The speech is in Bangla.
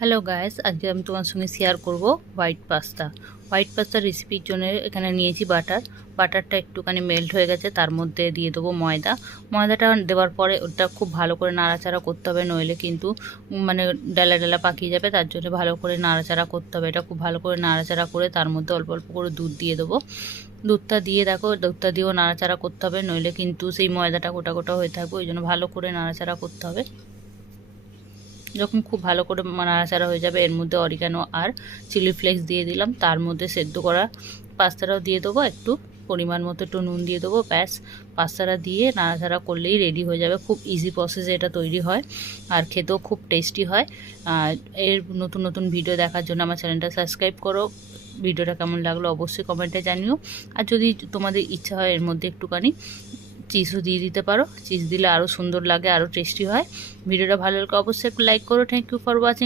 হ্যালো গাইস, আজকে আমি তোমার সঙ্গে শেয়ার করব হোয়াইট পাস্তা রেসিপির জন্য এখানে নিয়েছি বাটারটা একটুখানি মেল্ট হয়ে গেছে। তার মধ্যে দিয়ে দেবো ময়দাটা দেওয়ার পরে ওটা খুব ভালো করে নাড়াচাড়া করতে হবে, নইলে কিন্তু মানে ডালা ডালা পাকিয়ে যাবে। তার জন্য ভালো করে নাড়াচাড়া করতে হবে। এটা খুব ভালো করে নাড়াচাড়া করে তার মধ্যে অল্প অল্প করে দুধ দিয়ে দেবো। দুধটা দিয়ে দেখো, দুধটা দিয়েও নাড়াচাড়া করতে হবে, নইলে কিন্তু সেই ময়দাটা গোটা গোটা হয়ে থাকবে। ওই জন্য ভালো করে নাড়াচাড়া করতে হবে। যখন খুব ভালো করে নাড়াচাড়া হয়ে যাবে, এর মধ্যে অরিগানো আর চিলি ফ্লেক্স দিয়ে দিলাম। তার মধ্যে সেদ্ধ করা পাস্তাটাও দিয়ে দেবো, একটু পরিমাণ মতো একটু নুন দিয়ে দেবো। ব্যাস, পাস্তাটা দিয়ে নাড়াচাড়া করলেই রেডি হয়ে যাবে। খুব ইজি প্রসেসে এটা তৈরি হয় আর খেতেও খুব টেস্টি হয়। এর নতুন নতুন ভিডিও দেখার জন্য আমার চ্যানেলটা সাবস্ক্রাইব করো। ভিডিওটা কেমন লাগলো অবশ্যই কমেন্টে জানিও। আর যদি তোমাদের ইচ্ছা হয় এর মধ্যে একটুখানি চিজও দিয়ে দিতে পারো। চিজ দিলে আরও সুন্দর লাগে, আরও টেস্টি হয়। ভিডিওটা ভালো লাগলে অবশ্যই একটু লাইক করো। Thank you for watching.